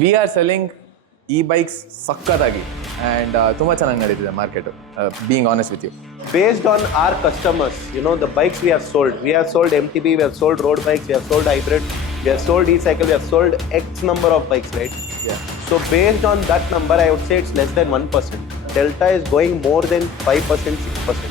V are selling e-bikes ಸಕ್ಕತ್ತಾಗಿ and ತುಂಬ ಚೆನ್ನಾಗಿ ನಡೀತಿದೆ market, being honest with you. Based on our customers, the bikes we have sold MTB, we have sold road bikes, we have sold hybrid, we have sold e-cycle, we have sold X number of bikes, right? Yeah. So based on that number, I would say it's less than 1%. Delta is going more than 5%, 6%.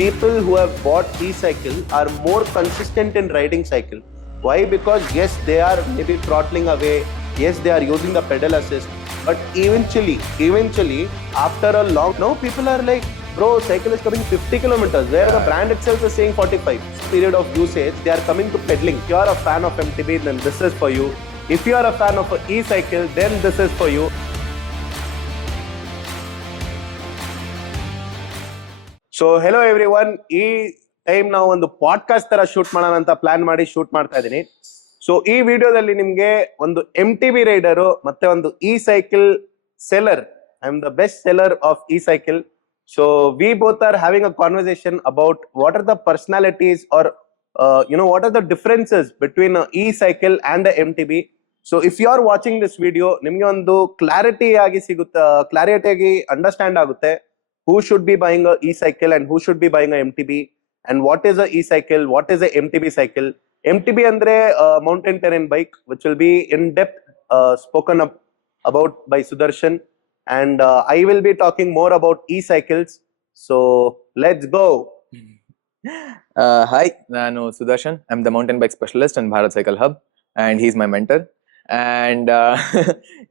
People who have bought e-cycle are more consistent in riding cycle. Why? Because yes, they are maybe throttling away, yes, they are using the pedal assist, but eventually, after a long, now people are like, bro, cycle is coming 50 kilometers, where the brand itself is saying 45. Period of usage, they are coming to pedaling. If you are a fan of MTB, then this is for you. If you are a fan of e-cycle, then this is for you. So hello everyone, ಈ time ನಾವು ಒಂದು podcast ತರ shoot ಮಾಡೋಣ ಅಂತ plan ಮಾಡಿ shoot ಮಾಡ್ತಾ ಇದೀನಿ. So ಈ ವಿಡಿಯೋದಲ್ಲಿ ನಿಮ್ಗೆ ಒಂದು MTB ರೈಡರು ಮತ್ತೆ ಒಂದು e-cycle seller. I am the best seller of e-cycle. So we both are having a conversation about what are the personalities or what are the differences between e-cycle and the MTB. So if you are watching this video, ನಿಮ್ಗೆ ಒಂದು clarity ಆಗಿ understand ಆಗುತ್ತೆ who should be buying a e-cycle and who should be buying a MTB, and what is a e-cycle, what is a MTB cycle. MTB andre mountain terrain bike, which will be in depth spoken about by Sudarshan, and I will be talking more about e-cycles. So let's go. Hi, ನಾನು Sudarshan. I'm the mountain bike specialist in bharathcyclehub and he's my mentor. And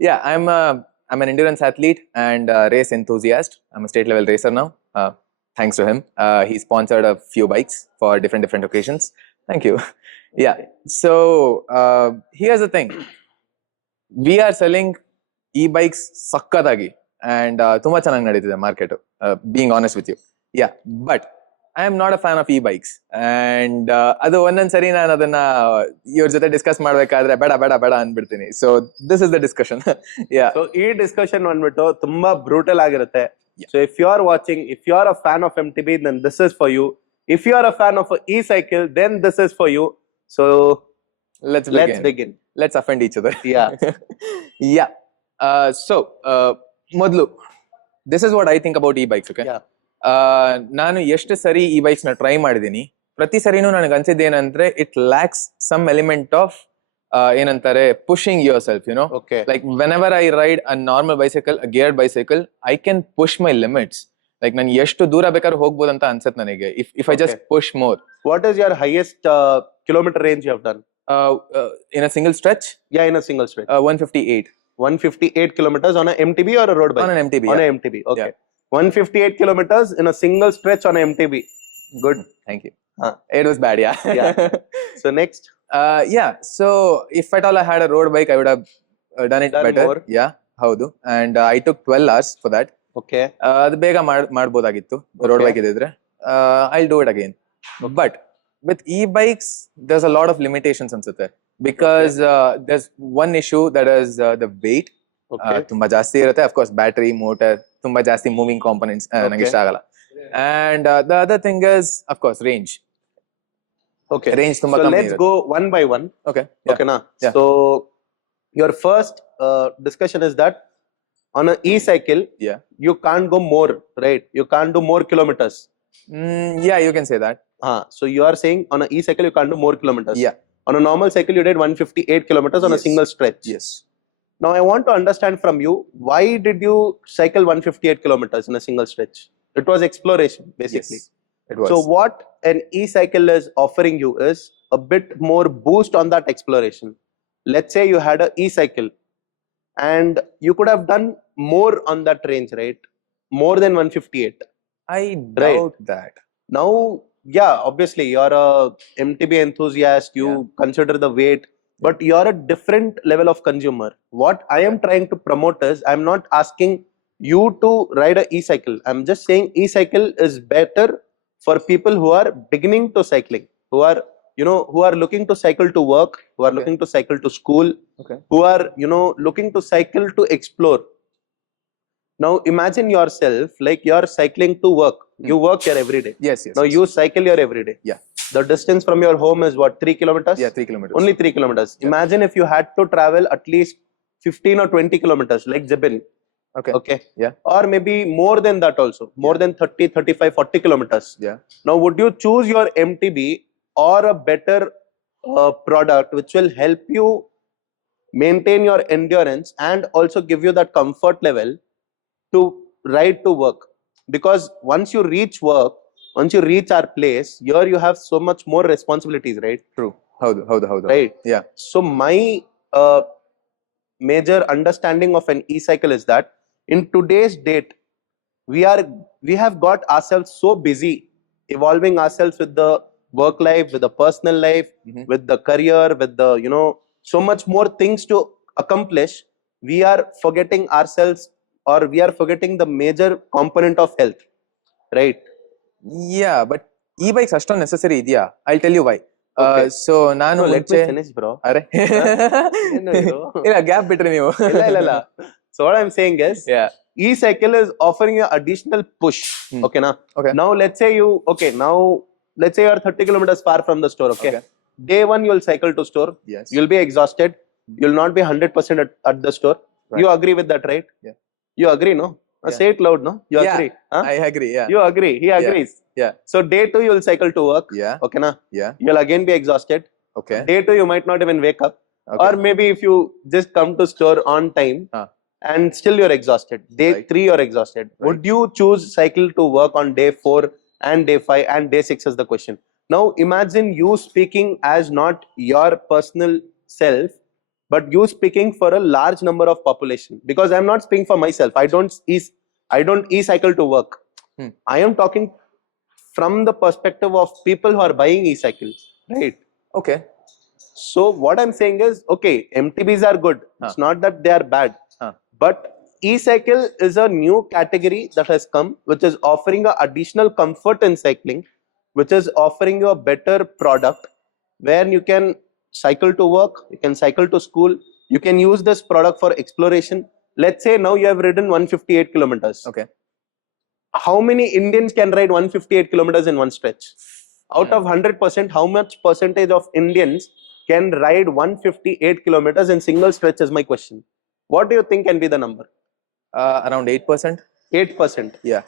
yeah, I'm an endurance athlete and race enthusiast. I'm a state level racer now, thanks to him. He sponsored a few bikes for different occasions. Thank you. Yeah, so here's the thing. We are selling e-bikes ಸಕ್ಕತ್ತಾಗಿ and ತುಂಬ ಚೆನ್ನಾಗಿ ನಡೀತಿದೆ market, being honest with you. Yeah, but I am not a fan of e-bikes, and ಅದು ಒಂದೊಂದ್ಸರಿ ನಾನು ಅದನ್ನ ಇವ್ರ ಜೊತೆ discuss ಮಾಡ್ಬೇಕಾದ್ರೆ ಬೇಡ ಅಂದ್ಬಿಡ್ತೀನಿ. So this is the discussion. So ಈ ಡಿಸ್ಕಷನ್ ಬಂದ್ಬಿಟ್ಟು ತುಂಬಾ ಬ್ರೂಟಲ್ ಆಗಿರುತ್ತೆ. So if you are watching, if you are a fan of MTB, then this is for you. If you are a fan of e-cycle, then this is for you. So let's begin. Let's offend each other. Yeah. Yeah. So ಮೊದಲು, this is what I think about e-bikes, okay? Yeah. ನಾನು ಎಷ್ಟು ಸರಿ e-bikes ನ try ಮಾಡಿದೀನಿ, ಪ್ರತಿ ಸರಿನೂ ನನಗೆ ಅನ್ಸಿದ್ದೇನಂದ್ರೆ it lacks some element of ಏನಂತಾರೆ pushing yourself, Okay. like whenever I ride a normal bicycle, a geared bicycle, I can push my limits. Like ನಾನು ಎಷ್ಟು ದೂರ ಬೇಕಾದ್ರೂ ಹೋಗ್ಬೋದು ಅಂತ ಅನ್ಸತ್ ನನಗೆ if I just push more. What is your highest kilometer range you have done? In a single stretch? Yeah, in a single stretch. 158 kilometers on a MTB or a road bike? On an MTB. On yeah. a MTB, okay. Yeah. 158 kilometers in a single stretch on a MTB. Good. Thank you. It was bad, yeah. Yeah. So next? Yeah, so if at all I had a road bike, I would have done it better. More. Yeah, ಹೌದು. And I took 12 hours for that. Okay. ಅದು ಬೇಗ ಮಾಡ್ಬೋದಾಗಿತ್ತು road bike ಇದ್ದಿದ್ರೆ. I'll do it again. But with e-bikes, there's a lot of limitations ಅನ್ಸುತ್ತೆ. Because there's one issue, that is the weight. Okay. ತುಂಬಾ ಜಾಸ್ತಿ ಇರುತ್ತೆ. Of course, battery, motor, ತುಂಬಾ ಜಾಸ್ತಿ moving components ನಂಗೆ ಇಷ್ಟ ಆಗಲ್ಲ. And the other thing is, of course, range. Okay. Range ತುಂಬಾ So ಕಮ್ಮಿ let's ಇರುತ್ತೆ. go one by one. Okay. Okay, na? Yeah. So your first discussion is that on an e-cycle, Yeah. you can't go more, right? You can't do more kilometers. Yeah, you can say that. So you are saying on an e-cycle, you can't do more kilometers. Yeah. On a normal cycle, you did 158 kilometers on a Yes. single stretch. Yes. Now I want to understand from you, why did you cycle 158 kilometers in a single stretch? It was exploration, basically. Yes, it was. So what an e-cycle is offering you is a bit more boost on that exploration. Let's say you had an e-cycle and you could have done more on that range, right? More than 158. I doubt that. Now, yeah, obviously you're a MTB enthusiast, you consider the weight, but you're a different level of consumer. What I am trying to promote is, I'm not asking you to ride a e-cycle. I'm just saying e-cycle is better for people who are beginning to cycling, who are looking to cycle to work, who are looking to cycle to school, who are, looking to cycle to explore. Now imagine yourself like you're cycling to work. You work here every day. Yes. Now you cycle here every day. Yeah. The distance from your home is what, 3 kilometers? Yeah, 3 kilometers. Only 3 kilometers. Yeah. Imagine if you had to travel at least 15 or 20 kilometers, like Jabin. Okay. Yeah. Or maybe more than that also, more than 30, 35, 40 kilometers. Yeah. Now, would you choose your MTB or a better product which will help you maintain your endurance and also give you that comfort level to ride to work? Because once you reach work, once you reach our place, here you have so much more responsibilities, right? True. How? Right. Yeah. So my major understanding of an e-cycle is that in today's date, we have got ourselves so busy evolving ourselves with the work life, with the personal life, with the career, with the so much more things to accomplish. We are forgetting ourselves, or we are forgetting the major component of health, right? Yeah, but e-bikes ಅಷ್ಟೊಂದು necessary ಇದೆಯಾ? I'll tell you why. So ನಾನು let me finish, bro. ಅರೆ ಇಲ್ಲ gap ಬಿಟ್ರಿ ನೀವು. ಇಲ್ಲ. So what I'm saying is, yeah, e-cycle is offering you additional push. Okay, na? Okay. Now let's say you are 30 kilometers far from the store. Okay. Day one you'll cycle to store. Yes. You'll be exhausted. You'll not be 100% at the store. Right. You agree with that, right? Yeah. You agree, no? Yeah. Say it loud, no? You agree? Huh? I agree. Yeah. You agree. He agrees. Yeah. So day two you'll cycle to work. Yeah. Okay, na? Yeah. You'll again be exhausted. Okay. Day two you might not even wake up. Okay. Or maybe if you just come to store on time and still you're exhausted. Day Right. 3 you're exhausted. Right. Would you choose cycle to work on day 4 and day 5 and day 6 is the question. Now imagine you speaking as not your personal self, but you speaking for a large number of population. Because I'm not speaking for myself. I don't e-cycle to work. I am talking from the perspective of people who are buying e-cycles, right? Okay. So what I'm saying is, okay, MTBs are good. It's not that they are bad. But e-cycle is a new category that has come, which is offering a additional comfort in cycling, which is offering you a better product where you can cycle to work, you can cycle to school, you can use this product for exploration. Let's say now you have ridden 158 kilometers. Okay. How many Indians can ride 158 kilometers in one stretch? Out of 100%, how much percentage of Indians can ride 158 kilometers in single stretch is my question. What do you think can be the number? Around 8%. 8%. Yeah.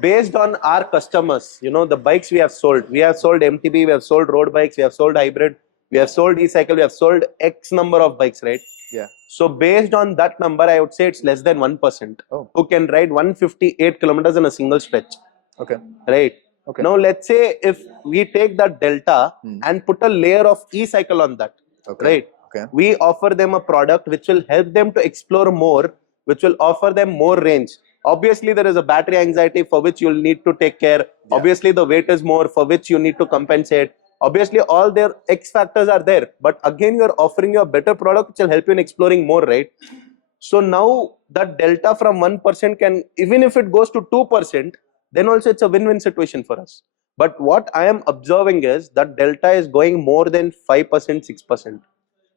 Based on our customers, the bikes we have sold. We have sold MTB, we have sold road bikes, we have sold hybrid, we have sold e-cycle, we have sold X number of bikes, right? Yeah. So based on that number, I would say it's less than 1% who can ride 158 kilometers in a single stretch. Okay. Right. Okay. Now let's say if we take that delta and put a layer of e-cycle on that, right? Okay. We offer them a product which will help them to explore more, which will offer them more range. Obviously, there is a battery anxiety for which you'll need to take care. Yeah. Obviously, the weight is more for which you need to compensate. Obviously, all their X factors are there. But again, you're offering you a better product which will help you in exploring more, right? So now that delta from 1% can, even if it goes to 2%, then also it's a win-win situation for us. But what I am observing is that delta is going more than 5%, 6%.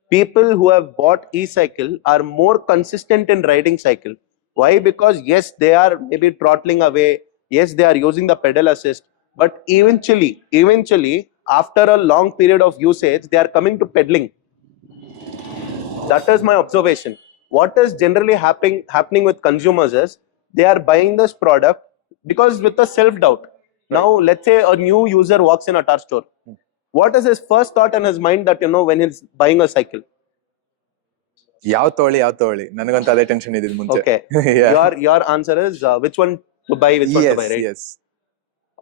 People who have bought e-cycle are more consistent in riding cycle. Why? Because yes, they are maybe throttling away. Yes, they are using the pedal assist. But eventually, after a long period of usage, they are coming to pedaling. That is my observation. What is generally happening with consumers is they are buying this product because with a self-doubt. Right. Now, let's say a new user walks in at our store. What is his first thought in his mind that when he's buying a cycle? ಯಾವ ತಗೊಳ್ಳಿ ನನಗಂತ ಅದೇ tension ಇದೆ ಮುಂಚೆ. Okay. Your answer is which one to buy, which one to buy, right? Yes.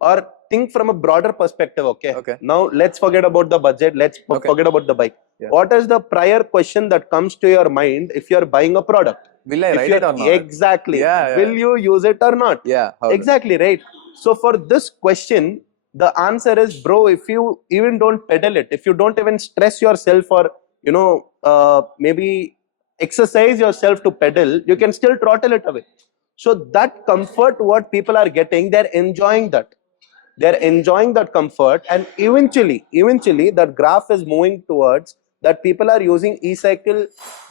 Or think from a broader perspective, okay? Now let's forget about the budget, let's forget about the bike. Yeah. What is the prior question that comes to your mind if you're buying a product? Will I ride it or not? Exactly. Yeah. Will you use it or not? Yeah. Exactly, right? So for this question, the answer is, bro, if you even don't pedal it, if you don't even stress yourself or maybe exercise yourself to pedal, you can still throttle it away. So that comfort what people are getting, they're enjoying that. They're enjoying that comfort, and eventually that graph is moving towards that people are using e-cycle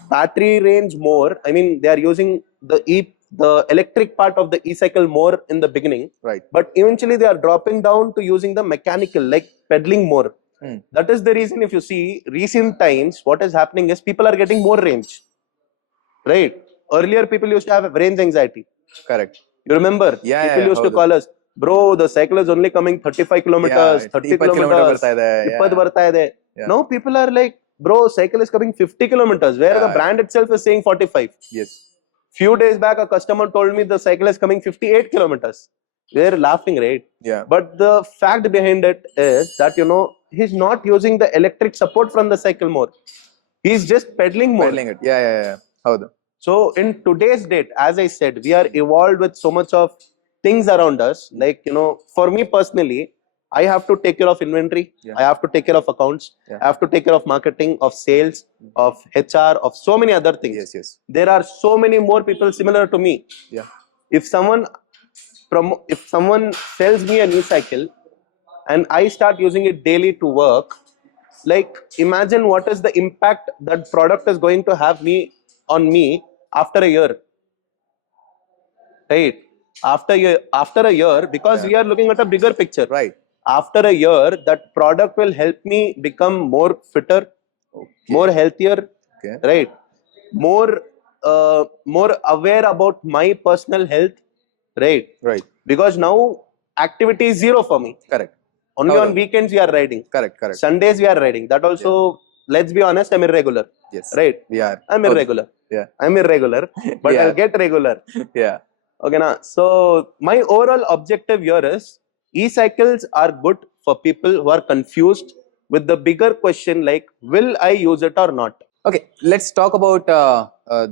battery range more. I mean, they are using the electric part of the e-cycle more in the beginning, right? But eventually they are dropping down to using the mechanical, like pedaling more. That is the reason if you see recent times, what is happening is people are getting more range. right? Earlier, people used to have range anxiety. Correct. You remember? Yeah, People yeah, used to ಹೌದು. call us, bro, the cycle is only coming 35 kilometers, 30 20 kilometre kilometers, ಬರ್ತಾ ಇದೆ. 20 ಬರ್ತಾ ಇದೆ. Yeah. Now people are like, bro, cycle is coming 50 kilometers, where the brand itself is saying 45. Yes. Few days back, a customer told me the cycle is coming 58 kilometers. We're laughing, right? Yeah. But the fact behind it is that, you know, he's not using the electric support from the cycle more. He's just pedaling more. Pedaling it. Yeah. ಹೌದು. So in today's date, as I said, we are evolved with so much of things around us. Like, you know, for me personally, I have to take care of inventory. Yeah. I have to take care of accounts. Yeah. I have to take care of marketing, of sales, of HR, of so many other things. Yes. There are so many more people similar to me. Yeah. If someone sells me an e-cycle and I start using it daily to work, like imagine what is the impact that product is going to have on me after a year, right? After a year, because we are looking at a bigger picture, Right. after a year, that product will help me become more fitter, more healthier, Okay. right? More aware about my personal health, right? Right. Because now activity is zero for me. Correct. Only on ಹೌದು. weekends we are riding. Correct. Sundays we are riding. That also, let's be honest, I'm irregular. Yes. Right? We are. I'm ಹೌದು. irregular. Yeah. I'm irregular, but Yeah. I'll get regular. Yeah. Okay, na. So my overall objective here is e-cycles are good for people who are confused with the bigger question like, will I use it or not? Okay. Let's talk about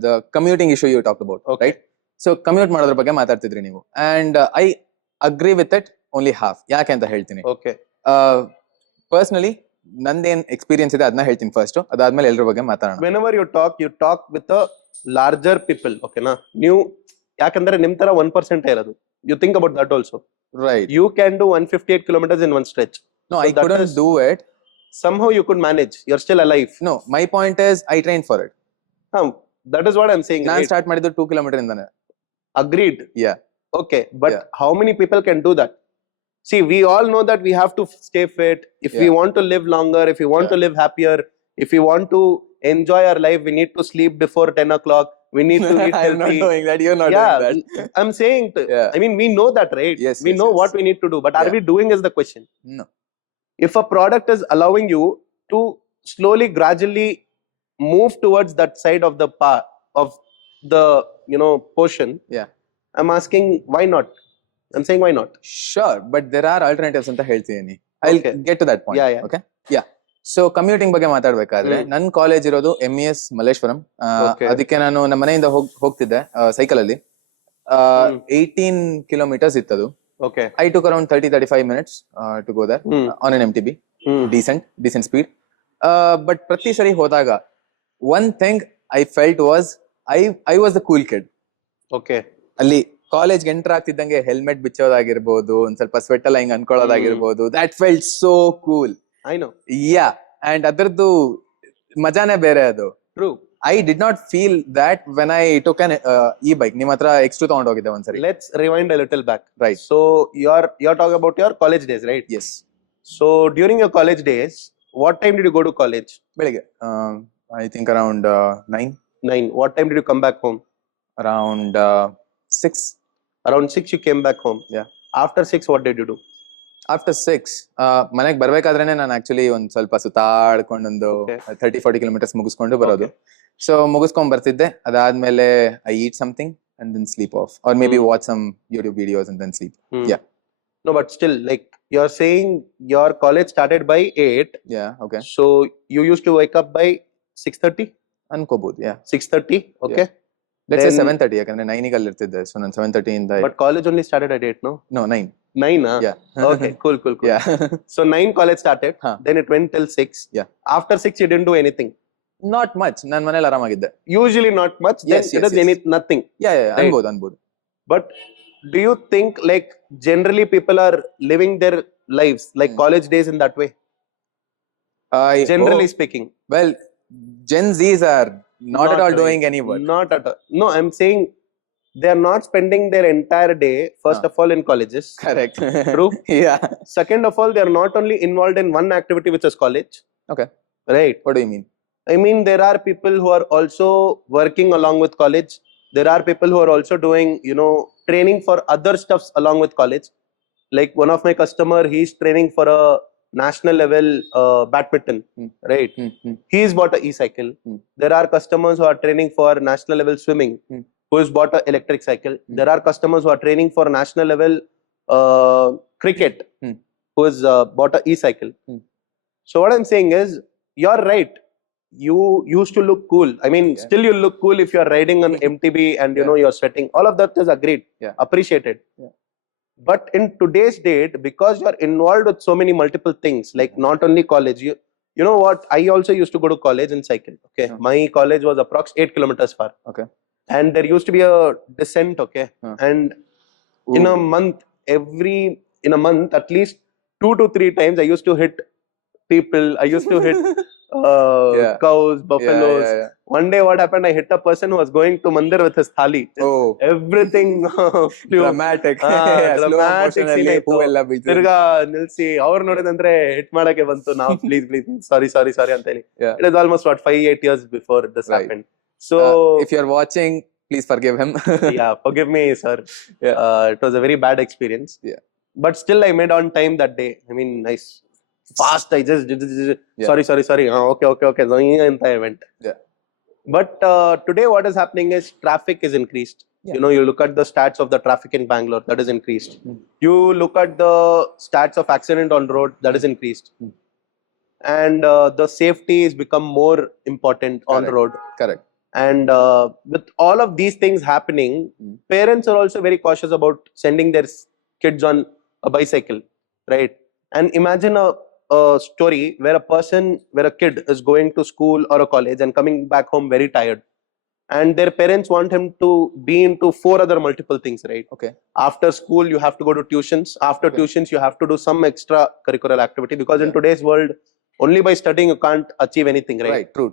the commuting issue you talked about. Okay. Right. So commute ಮಾಡೋದ್ರ ಬಗ್ಗೆ ಮಾತಾಡ್ತಿದ್ರಿ ನೀವು. And I agree with it only half. ಯಾಕೆ ಅಂತ ಹೇಳ್ತೀನಿ. Okay. Personally ನಂದೇನ್ experience ಇದೆ ಅದನ್ನ ಹೇಳ್ತೀನಿ first, ಅದಾದ್ಮೇಲೆ ಎಲ್ಲರ ಬಗ್ಗೆ ಮಾತಾಡೋಣ. Whenever you talk with a larger people, okay na? ನೀವು ಯಾಕಂದ್ರೆ ನಿಮ್ ತರ 1% ಇರೋದು. You think about that also. Right. You can do 158 kilometers in one stretch. No, So I that couldn't is- do it. Somehow you could manage. You're still alive. No, my point is I trained for it. That is what I'm saying. ನಾನು Right? Start ಮಾಡಿದ್ದು 2 kilometre ಇಂದಾನೆ. Agreed. Yeah. Okay, but Yeah. how many people can do that? See, we all know that we have to stay fit. If we Yeah. want to live longer, if we want to live happier, if we want to enjoy our life, we need to sleep before 10 o'clock. We need to eat I'm not healthy. doing that. You're not Yeah, doing that. I'm saying, Yeah. I mean, we know that, right? Yes, We yes, know yes. what we need to do, but are Yeah. we doing is the question. No. If a product is allowing you to slowly, gradually move towards that side of the path of the, portion, Yeah. I'm asking, why not? I'm saying, why not? Sure, but there are alternatives ಅಂತ ಹೇಳ್ತೀನಿ. I'll Okay. get to that point. Yeah. Okay. Yeah. So commuting ಬಗ್ಗೆ ಮಾತಾಡ್ಬೇಕಾದ್ರೆ ನನ್ನ college ಇರೋದು MES Malleshwaram. Okay. ಅದಕ್ಕೆ ನಾನು ನಮ್ಮ ಮನೆಯಿಂದ ಹೋಗ್ತಿದ್ದೆ ಸೈಕಲ್ ಅಲ್ಲಿ. 18 kilometers ಇತ್ತದು. Okay. I took around 30-35 minutes to go there on an MTB. Decent speed. But ಪ್ರತಿ ಸರಿ ಹೋದಾಗ one thing I felt was I was the cool kid. Okay. ಅಲ್ಲಿ ಕಾಲೇಜ್ಗೆ ಎಂಟರ್ ಆಗ್ತಿದ್ದಂಗೆ ಹೆಲ್ಮೆಟ್ ಬಿಚ್ಚೋದಾಗಿರ್ಬೋದು, ಒಂದ್ ಸ್ವಲ್ಪ ಸ್ವೆಟ್ ಎಲ್ಲ ಹಿಂಗ್ ಅನ್ಕೊಳ್ಳೋದಾಗಿರ್ಬೋದು, that felt so cool. I know. Yeah, and ಅದರದ್ದು ಮಜಾನೇ ಬೇರೆ ಅದು. True. I did not feel that when I took an e-bike. ನಿಮ್ ಹತ್ರ X2 ತಗೊಂಡ್ ಹೋಗಿದ್ದೆ ಒಂದ್ಸರಿ. Let's rewind a little back. Right. So you're talking about your college days, right? Yes. So during your college days, what time did you go to college? ಬೆಳಿಗ್ಗೆ I think around 9. 9. What time did you come back home? Around 6. Around 6 you came back home. Yeah. After 6, what did you do? After 6 ಮನೆಗೆ ಬರ್ಬೇಕಾದ್ರೇನೆ ನಾನು actually ಒಂದ್ ಸ್ವಲ್ಪ ಸುತ್ತಾಡ್ಕೊಂಡೊಂದು 30-40 kilometers ಮುಗಿಸ್ಕೊಂಡು ಬರೋದು. So ಮುಗಿಸ್ಕೊಂಡ್ ಬರ್ತಿದ್ದೆ, ಅದಾದ್ಮೇಲೆ I eat something and then sleep off, or maybe watch some YouTube videos and then sleep. Yeah. No, but still, like you're saying your college started by 8. Yeah. Okay. So you used to wake up by 6:30? ಅನ್ಕೋಬಹುದು. Yeah. 6:30. Okay. Let's say Then- 7:30 ಯಾಕಂದ್ರೆ 9 ಗೆ ಅಲ್ಲಿ ಇರ್ತಿದ್ದೆ. So ನಾನು 7:30 ಇಂದ But college only started at 8, no? No, 9. 9, huh? Yeah. Okay, cool. Yeah. So 9 college started, then it went till 6. Yeah. After 6 you didn't do anything. Not much. ನಾನು ಮನೇಲಿ ಆರಾಮಾಗಿದ್ದೆ. Usually not much. Yes, Then it is nothing. Yeah. Right. ಅನ್ಬೋದು. But do you think like generally people are living their lives like college days in that way? Generally speaking. Well, Gen Zs are not at all doing any work. Not at all. No, I'm saying they are not spending their entire day, first of all, in colleges. Correct. True. Yeah. Second of all, they are not only involved in one activity, which is college. Okay. Right. What do you mean? I mean, there are people who are also working along with college. There are people who are also doing, training for other stuffs along with college. Like one of my customer, he's training for a national level badminton, right? He's bought a e-cycle. There are customers who are training for national level swimming, who has bought an electric cycle. There are customers who are training for national level cricket, who has bought an e-cycle. So what I'm saying is, you're right. You used to look cool. I mean, still you look cool if you're riding on MTB and you're sweating. All of that is agreed, appreciated. But in today's date, because you're involved with so many multiple things, like not only college, you know what? I also used to go to college and cycle. Okay, my college was approx 8 kilometers far. Okay, and there used to be a descent. Okay, and in a month, at least 2 to 3 times, I used to hit people. I used to hit cows, buffaloes. One day what happened, I hit a person who was going to mandir with his thali. Everything dramatic. Dramatic scene. Tirga nilsi ಅವ್ರು ನೋಡಿದಂದ್ರೆ hit ಮಾಡಕ್ಕೆ ಬಂತು ನಾವು please sorry ಅಂತ ಹೇಳಿ. It is almost 5-8 years before this happened. So if you're watching, please forgive him. Yeah, forgive me, sir. It was a very bad experience. But still I made on time that day. I mean, nice. Fast, I just sorry. Okay. I went. But today what is happening is traffic is increased. You look at the stats of the traffic in Bangalore, that is increased. You look at the stats of accident on road, that is increased. And the safety is become more important on road. Correct. And with all of these things happening, parents are also very cautious about sending their kids on a bicycle, right? And imagine a story where a kid is going to school or a college and coming back home very tired, and their parents want him to be into 4 other multiple things, right? Okay. After school you have to go to tuitions. After tuitions you have to do some extra curricular activity, because in today's world only by studying you can't achieve anything, right? True.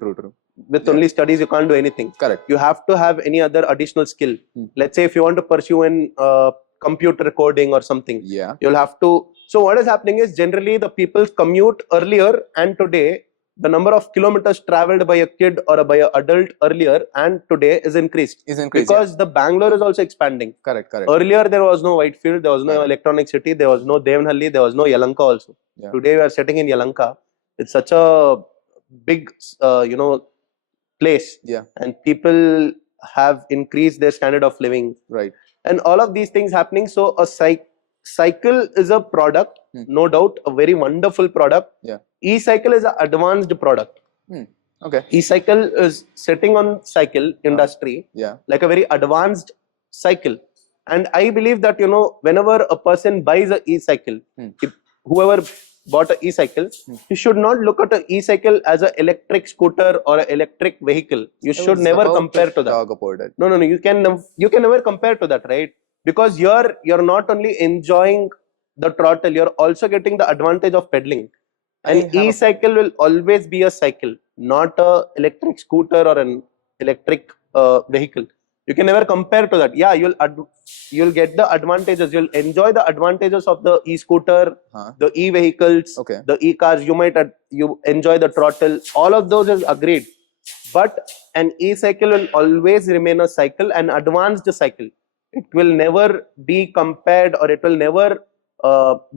With only studies you can't do anything. Correct. You have to have any other additional skill. Let's say if you want to pursue in computer coding or something, you'll have to. So what is happening is, generally the people commute earlier, and today the number of kilometers traveled by a kid or by an adult earlier and today is increased. Because the Bangalore is also expanding. Correct. Earlier there was no Whitefield, there was no Electronic City, there was no Devanahalli, there was no Yelahanka also. Today we are sitting in Yelahanka. It's such a big place, and people have increased their standard of living, right? And all of these things happening. So a cycle is a product, no doubt, a very wonderful product. E-cycle is an advanced product. Okay. E-cycle is sitting on cycle industry, like a very advanced cycle. And I believe that whenever a person buys a e-cycle, whoever bought an e-cycle, you should not look at an e-cycle as an electric scooter or an electric vehicle. You should never compare to that. No. You can never compare to that, right? Because you're not only enjoying the throttle, you're also getting the advantage of pedaling. An e-cycle will always be a cycle, not a electric scooter or an electric vehicle. You can never compare to that. Yeah, you'll get the advantages. You'll enjoy the advantages of the e-scooter, the e-vehicles, the e-cars. You enjoy the throttle. All of those is agreed. But an e-cycle will always remain a cycle, an advanced cycle. It will never be compared, or it will never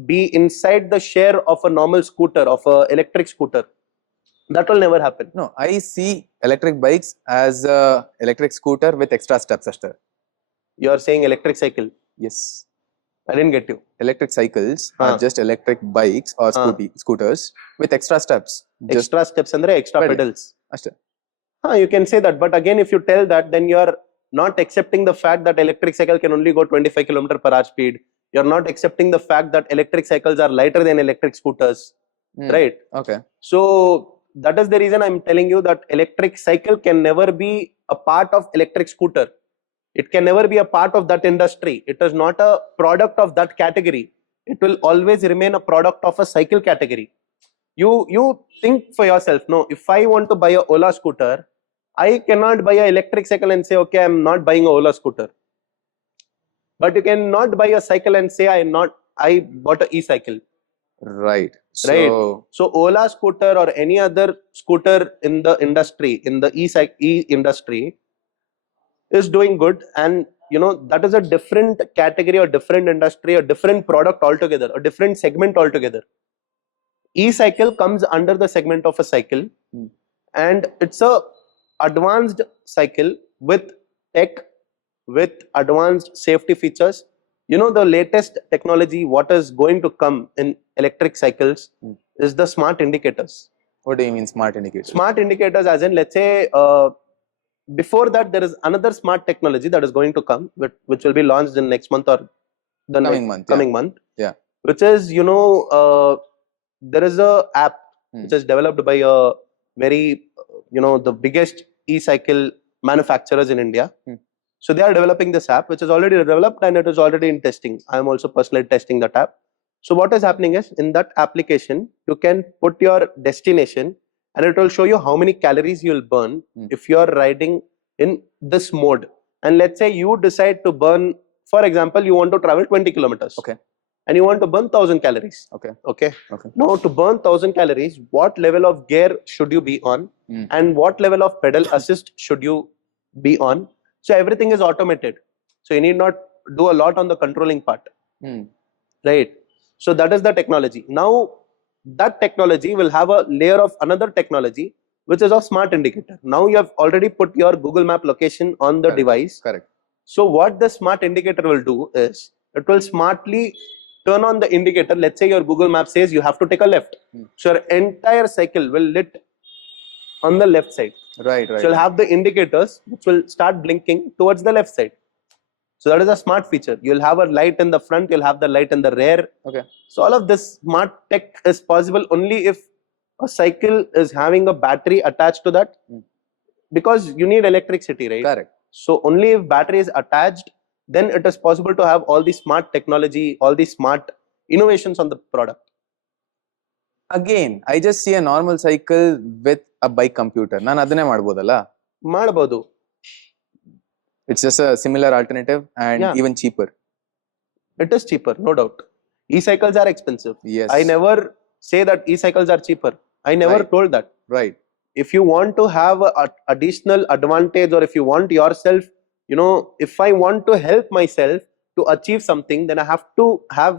be inside the share of a normal scooter, of an electric scooter. That will never happen. No, I see electric bikes as a electric scooter with extra steps. You are saying electric cycle? Yes. I didn't get you. Electric cycles are just electric bikes or scooters with extra steps. Extra steps andre extra pedals. You can say that, but again, if you tell that, then you are not accepting the fact that electric cycle can only go 25 km/h speed. You're not accepting the fact that electric cycles are lighter than electric scooters, right? Okay. So that is the reason I'm telling you that electric cycle can never be a part of electric scooter. It can never be a part of that industry. It is not a product of that category. It will always remain a product of a cycle category. You think for yourself. No, if I want to buy a Ola scooter, I cannot buy an electric cycle and say, okay, I'm not buying a Ola scooter. But you cannot buy a cycle and say, I bought an e-cycle. Right. Right. So So Ola scooter or any other scooter in the industry, in the e industry, is doing good, and that is a different category or different industry or different product altogether, a different segment altogether. E-cycle comes under the segment of a cycle, and it's a advanced cycle with tech, with advanced safety features. The latest technology what is going to come in electric cycles is the smart indicators. what do you mean smart indicators? Smart indicators, as in, let's say, before that there is another smart technology that is going to come, which will be launched in next month or the coming month. Yeah. Which is, there is a app which is developed by a very, the biggest e-cycle manufacturers in India. So they are developing this app, which is already developed and it is already in testing. I am also personally testing that app. So what is happening is, in that application, you can put your destination and it will show you how many calories you will burn if you are riding in this mode. And let's say you decide to burn, for example, you want to travel 20 kilometers. Okay. And you want to burn 1000 calories. Okay. Now, to burn 1000 calories, what level of gear should you be on? And what level of pedal assist should you be on? So everything is automated. So you need not do a lot on the controlling part. Right. So that is the technology. Now, that technology will have a layer of another technology, which is a smart indicator. Now you have already put your Google Map location on the device. Correct. So what the smart indicator will do is, it will smartly turn on the indicator. Let's say your Google Map says you have to take a left. So your entire cycle will lit on the left side. Right. So you'll have the indicators which will start blinking towards the left side. So that is a smart feature. You'll have a light in the front, you'll have the light in the rear. Okay. So all of this smart tech is possible only if a cycle is having a battery attached to that, because you need electricity, right? Correct. So only if battery is attached, then it is possible to have all these smart technology, all these smart innovations on the product. Again, I just see a normal cycle with a bike computer. ನಾನು ಅದನ್ನೇ ಮಾಡ್ಬೋದಲ್ಲ? ಮಾಡಬಹುದು. It's just a similar alternative and even cheaper. It is cheaper, no doubt. E-cycles are expensive. Yes. I never say that e-cycles are cheaper. I never told that. Right. If you want to have an additional advantage, or if you want yourself, if I want to help myself to achieve something, then I have to have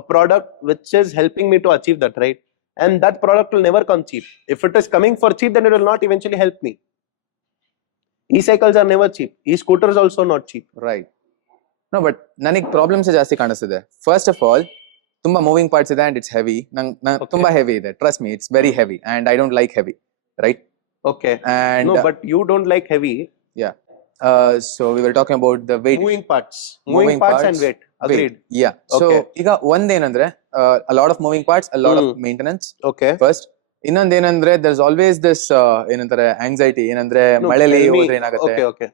a product which is helping me to achieve that, right? And that product will never come cheap. If it is coming for cheap, then it will not eventually help me. E-cycles are never cheap. E-scooters also not cheap. Right. No, but ನನಗೆ problems ಜಾಸ್ತಿ ಕಾಣಿಸ್ತಿದೆ. First of all, ತುಂಬಾ moving parts ಇದೆ and it's heavy. ತುಂಬಾ heavy ಇದೆ. Trust me, it's very heavy and I don't like heavy. Right? Okay. And no, but you don't like heavy. Yeah. So we were talking about the weight. Moving parts and weight. Agreed. Yeah. So ಈಗ ಒಂದೇನಂದ್ರೆ, a lot of moving parts, a lot of maintenance. Okay. First. ಇನ್ನೊಂದೇನಂದ್ರೆ, there's always this ಏನಂತಾರೆ anxiety. ಏನಂದ್ರೆ ಮಳೆಲಿ ಹೋದ್ರೆ ಏನಾಗುತ್ತೆ? Okay.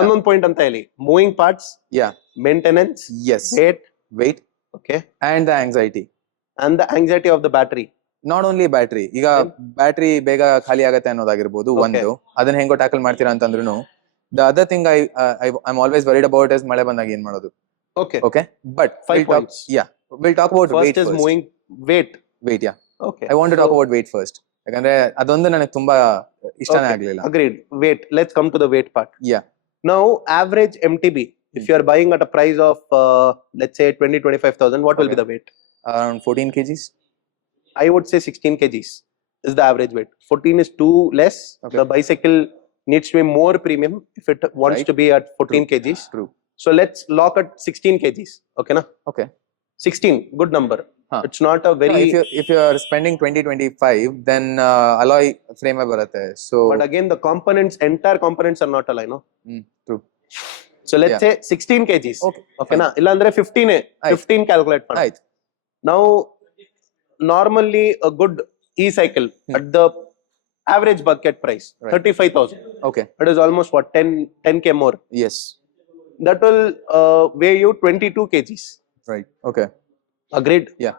ಒಂದೊಂದು point ಅಂತ ಹೇಳಿ. Moving parts. Yeah. Maintenance. Yes. Weight. Okay. And the anxiety. And the anxiety of the battery. Not only battery. ಈಗ battery ಬೇಗ ಖಾಲಿ ಆಗತ್ತೆ ಅನ್ನೋದಾಗಿರ್ಬೋದು ಒಂದು. ಅದನ್ನ ಹೆಂಗೋ ಟ್ಯಾಕಲ್ ಮಾಡ್ತೀರಾ ಅಂತಂದ್ರೂ, the other thing I always worried about is ಮಳೆ ಬಂದಾಗ ಏನ್ ಮಾಡೋದು. Okay, but we'll talk about weight first. Moving weight. Yeah. Okay. I want to talk about weight first. ಯಾಕಂದ್ರೆ ಅದೊಂದು ನನಗೆ ತುಂಬಾ ಇಷ್ಟನೇ ಆಗ್ಲಿಲ್ಲ. Agreed. Weight. Let's come to the weight part. Yeah. Now, average MTB, if you are buying at a price of let's say 20,000-25,000, what will be the weight? Around 14 kgs. I would say 16 kgs is the average weight. 14 is too less. Okay. The bicycle needs to be more premium if it wants to be at 14 kgs. True. So let's lock at 16 kgs. Okay, na? Okay. 16, good number. It's not a very... No, if you are spending 20-25, then alloy frame baratte. So... But again, the components, entire components are not alloy, no? True. So let's say 16 kgs. Okay, na? Illa andre 15 calculate panna. Right. Now, normally a good e-cycle at the average bucket price, 35,000. Okay. It is almost what, 10k more. Yes. That will weigh you 22 kgs. Right. Okay. Agreed. Yeah.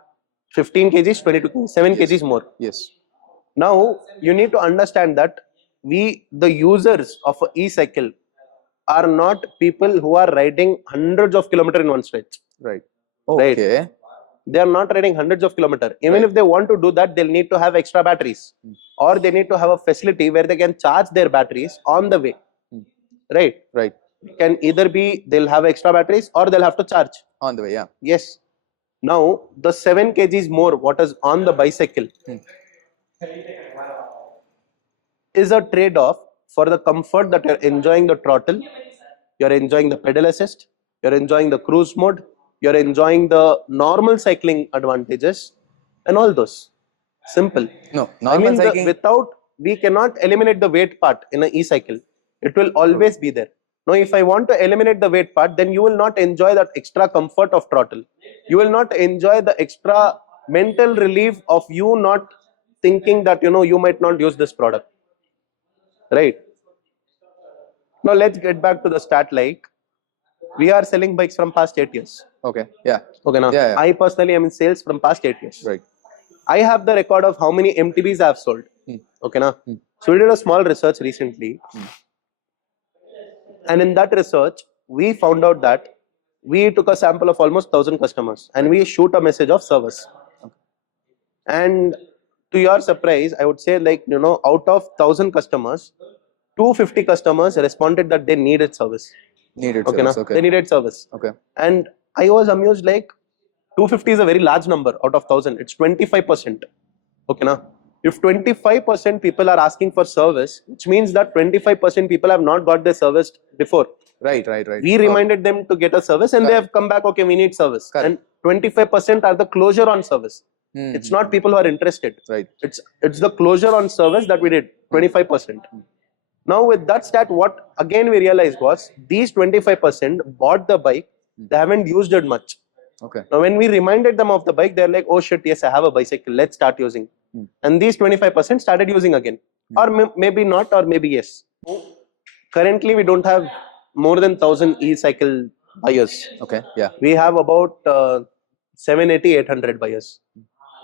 15 kgs, 22 kgs, 7 kgs more. Yes. Now you need to understand that the users of an e-cycle are not people who are riding hundreds of kilometers in one stretch. Right. Okay. Right. they are not riding hundreds of kilometers. Even if they want to do that, they'll need to have extra batteries, or they need to have a facility where they can charge their batteries on the way. Right? Right. It can either be they'll have extra batteries or they'll have to charge. On the way, yeah. Yes. Now, the 7 kgs more what is on the bicycle is a trade-off for the comfort that you're enjoying the throttle, you're enjoying the pedal assist, you're enjoying the cruise mode, you're enjoying the normal cycling advantages and all those. Simple. No, normal cycling. We cannot eliminate the weight part in an e-cycle. It will always be there. Now, if I want to eliminate the weight part, then you will not enjoy that extra comfort of throttle. You will not enjoy the extra mental relief of you not thinking that, you might not use this product. Right? Now, let's get back to the start. Like, we are selling bikes from past 8 years. Okay, yeah. Okay, now, Yeah. I personally am in sales from past 8 years. Right. I have the record of how many MTBs I have sold. Okay, now. So, we did a small research recently. And in that research, we found out that we took a sample of almost 1,000 customers and we shoot a message of service. And to your surprise, I would say, like, out of 1,000 customers, 250 customers responded that they needed service. Needed Okay, service. na? Okay. They needed service. Okay. And I was amused, like, 250 is a very large number out of 1,000. It's 25%. Okay, na? If 25% people are asking for service, which means that 25% people have not got their service before. Right. We reminded them to get a service and they have come back, okay, we need service. Correct. And 25% are the closure on service. It's not people who are interested. Right. It's the closure on service that we did, 25%. Now with that stat, what again we realized was these 25% bought the bike, they haven't used it much. Okay. Now when we reminded them of the bike, they're like, oh shit, yes, I have a bicycle, let's start using. And these 25% started using again. Or maybe not, or maybe yes. Currently we don't have more than 1,000 e-cycle buyers. Okay, yeah. We have about 780, 800 buyers.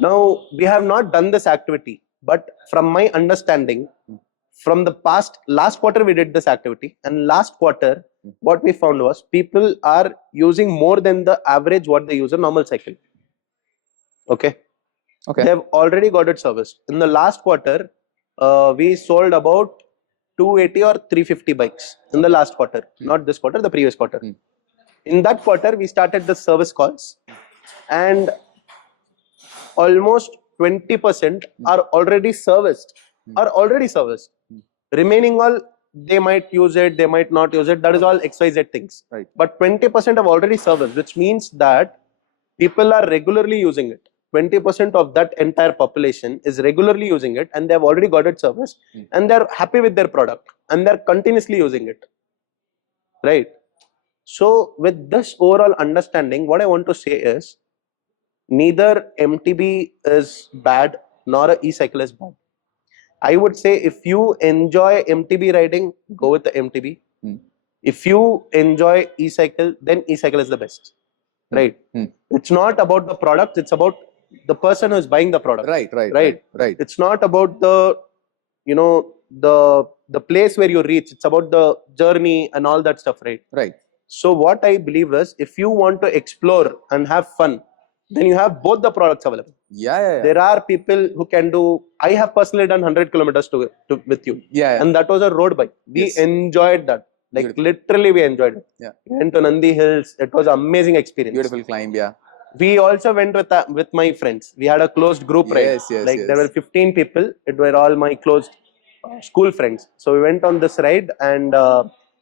Now, we have not done this activity, but from my understanding, from the last quarter we did this activity, and last quarter, what we found was people are using more than the average what they use a normal cycle. Okay. They have already got it serviced. In the last quarter, we sold about 280 or 350 bikes in the last quarter, not this quarter, the previous quarter. In that quarter, we started the service calls, and almost 20% are already serviced. Remaining all, they might use it, they might not use it. That is all XYZ things. Right. But 20% have already serviced, which means that people are regularly using it. 20% of that entire population is regularly using it, and they have already got it serviced, and they're happy with their product, and they're continuously using it. Right? So with this overall understanding, what I want to say is, neither MTB is bad nor an e-cycle is bad. I would say if you enjoy MTB riding, go with the MTB. If you enjoy e-cycle, then e-cycle is the best. Right? It's not about the product, it's about the person who is buying the product. Right. It's not about the, the place where you reach. It's about the journey and all that stuff, right? Right. So what I believe is, if you want to explore and have fun, then you have both the products available. Yeah. There are people who can do. I have personally done 100 kilometers with you. Yeah. And that was a road bike. We enjoyed that. Like beautiful. Literally, we enjoyed it. Yeah. We went to Nandi Hills. It was an amazing experience. Beautiful climb. Yeah. We also went with my friends. We had a closed group ride. There were 15 people. It were all my closed school friends. So we went on this ride, and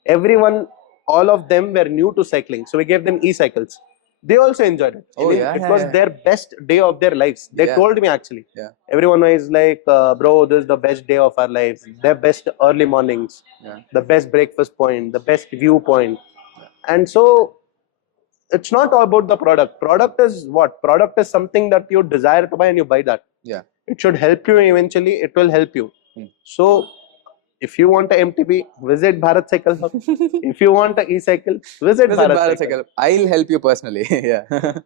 everyone, all of them were new to cycling. So we gave them e-cycles. They also enjoyed it. It was their best day of their lives. They told me actually. Yeah. Everyone was like, bro, this is the best day of our lives. The best early mornings, the best breakfast point, the best viewpoint. And so it's not all about the product. Product is what? Product is something that you desire to buy and you buy that. Yeah. It should help you eventually. It will help you. So if you want an MTB, visit Bharath Cycle Hub. If you want an e-cycle, visit Bharath Cycle. I'll help you personally. Yeah.